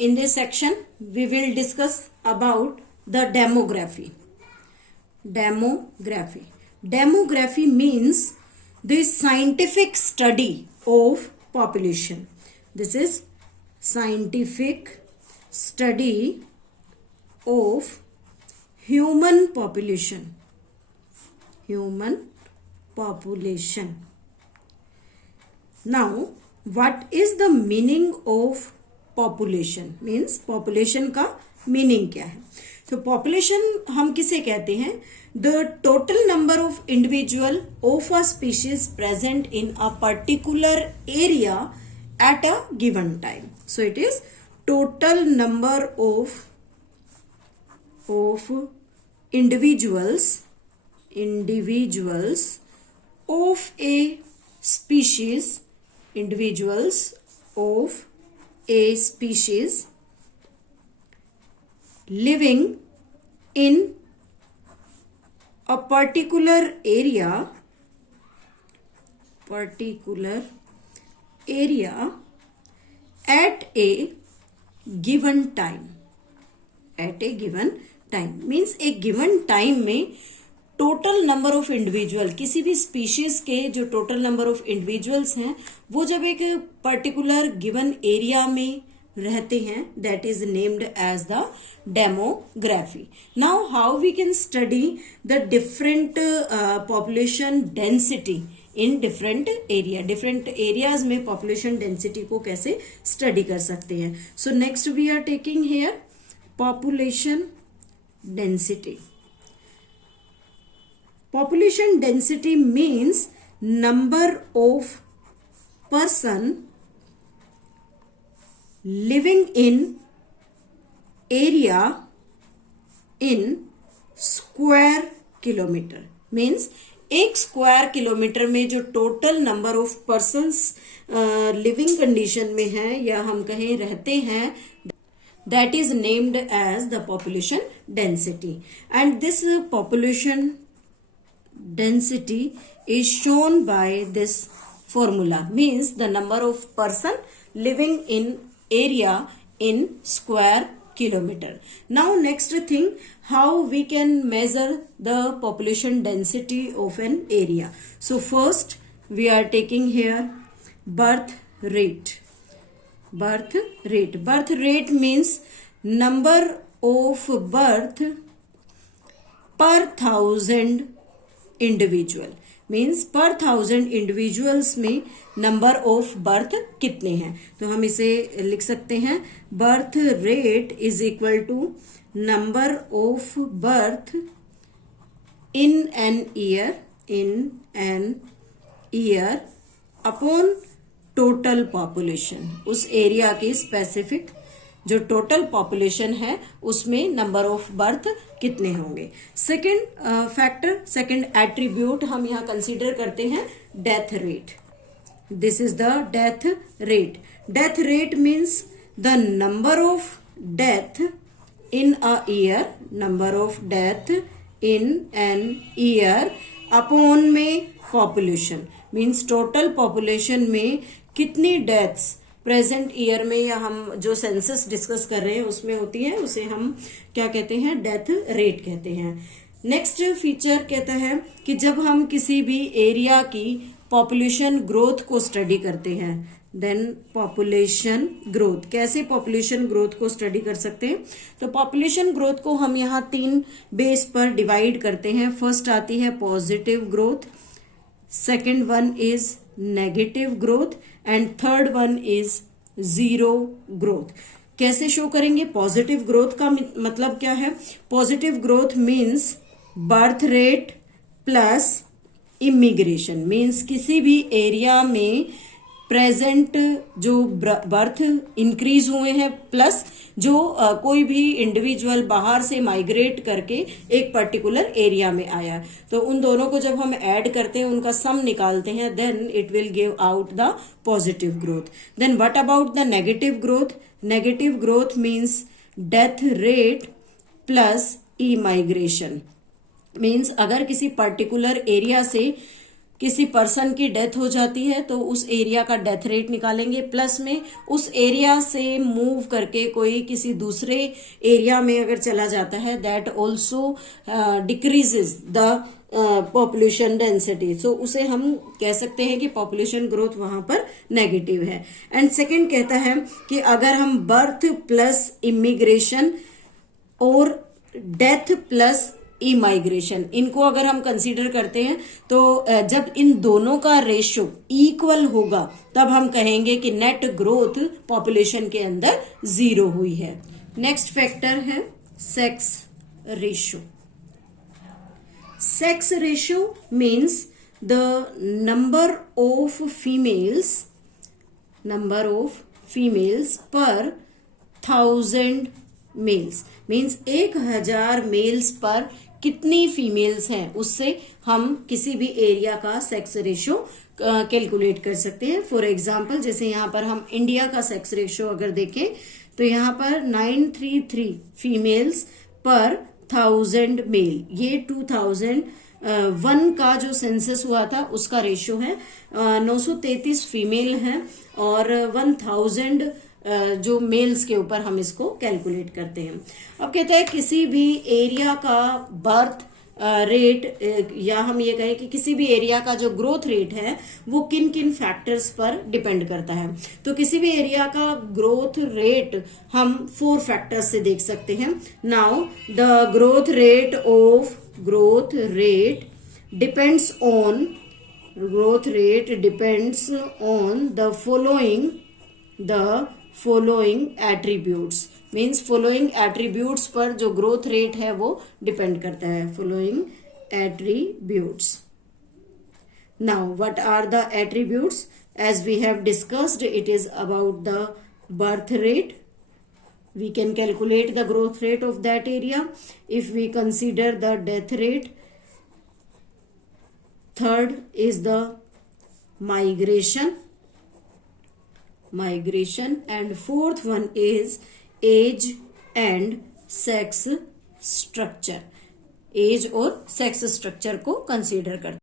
In this section, we will discuss about the demography. Demography. Demography means the scientific study of population. This is scientific study of human population. Human population. Now, what is the meaning of population? Means population का meaning क्या है? तो population हम किसे कहते हैं? The total number of individual of a species present in a particular area at a given time. So it is total number of individuals of a species, individuals of a species living in a particular area at a given time. At a given time means एक given time में total number of individual, किसी भी species के जो total number of individuals हैं वो जब एक पर्टिकुलर गिवन एरिया में रहते हैं, that is named as the demography. Now how we can study the different population density in different area. Different areas में पॉपुलेशन डेंसिटी को कैसे स्टडी कर सकते हैं. So next we are taking here population density. Population density means number of person living in area in square kilometer. Means एक square kilometre में जो total number of persons living condition में है या हम कहें रहते हैं, that is named as the population density. And this population density is shown by this formula. Means the number of person living in area in square kilometer. Now next thing, how we can measure the population density of an area. So first we are taking here birth rate. Birth rate. Birth rate means number of birth per thousand individual. Means पर 1000 individuals में number of birth कितने हैं. तो हम इसे लिख सकते हैं birth rate is equal to number of birth in an year upon total population. उस एरिया की स्पेसिफिक जो टोटल पॉपुलेशन है उसमें नंबर ऑफ बर्थ कितने होंगे. सेकंड फैक्टर, सेकंड एट्रीब्यूट हम यहां कंसीडर करते हैं death rate. This is the death rate. Death rate means the number of death in a year, number of death in an year upon में population. Means total population में कितनी deaths present year में या हम जो census discuss कर रहे हैं उसमें होती है, उसे हम क्या कहते हैं, डेथ रेट कहते हैं. नेक्स्ट फीचर कहता है कि जब हम किसी भी एरिया की पॉपुलेशन ग्रोथ को स्टडी करते हैं, देन पॉपुलेशन ग्रोथ. कैसे पॉपुलेशन ग्रोथ को स्टडी कर सकते हैं. तो पॉपुलेशन ग्रोथ को हम यहाँ 3 बेस पर डिवाइड करते हैं. फर्स्ट आती है positive growth, second one is negative growth and third one is zero growth. कैसे शो करेंगे. पॉजिटिव ग्रोथ का मतलब क्या है. Positive growth means birth rate plus immigration. Means किसी भी एरिया में प्रेजेंट जो बर्थ इंक्रीज हुए हैं प्लस जो कोई भी इंडिविजुअल बाहर से माइग्रेट करके एक पर्टिकुलर एरिया में आया, तो उन दोनों को जब हम ऐड करते हैं, उनका सम निकालते हैं, then it will give out the positive growth. Then what about the negative growth. Negative growth means death rate plus emigration. Means अगर किसी पर्टिकुलर एरिया से किसी पर्सन की डेथ हो जाती है तो उस एरिया का डेथ रेट निकालेंगे, प्लस में उस एरिया से मूव करके कोई किसी दूसरे एरिया में अगर चला जाता है, that also decreases the population density. So उसे हम कह सकते हैं कि पॉपुलेशन ग्रोथ वहां पर नेगेटिव है। एंड सेकंड कहता है कि अगर हम बर्थ प्लस इमिग्रेशन और डेथ प्लस इमाइग्रेशन, इनको अगर हम कंसीडर करते हैं तो जब इन दोनों का रेशियो इक्वल होगा तब हम कहेंगे कि नेट ग्रोथ पॉपुलेशन के अंदर 0 हुई है। नेक्स्ट फैक्टर है sex ratio. Sex ratio means the number of females पर 1000 मेल्स, मीन्स 1000 मेल्स पर कितनी फीमेल्स हैं, उससे हम किसी भी एरिया का सेक्स रेशियो कैलकुलेट कर सकते हैं। फॉर एग्जाम्पल जैसे यहाँ पर हम इंडिया का सेक्स रेशियो अगर देखें तो यहाँ पर 933 फीमेल्स पर 1000 मेल, ये 2001 का जो सेंसस हुआ था उसका रेशियो है। 933 फीमेल है और 1000 जो मेल्स के ऊपर हम इसको कैलकुलेट करते हैं। अब कहते हैं किसी भी एरिया का बर्थ रेट या हम ये कहें कि किसी भी एरिया का जो ग्रोथ रेट है वो किन किन फैक्टर्स पर डिपेंड करता है। तो किसी भी एरिया का ग्रोथ रेट हम 4 फैक्टर्स से देख सकते हैं। Now the growth rate depends on the following attributes, means following attributes पर जो ग्रोथ रेट है वो डिपेंड करता है। Following attributes. Now what are the attributes? As we have discussed, it is about the birth rate. We can calculate the growth rate of that area. If we consider the death rate, third is the migration, and fourth one is age and sex structure. Age और sex structure को consider करते हैं।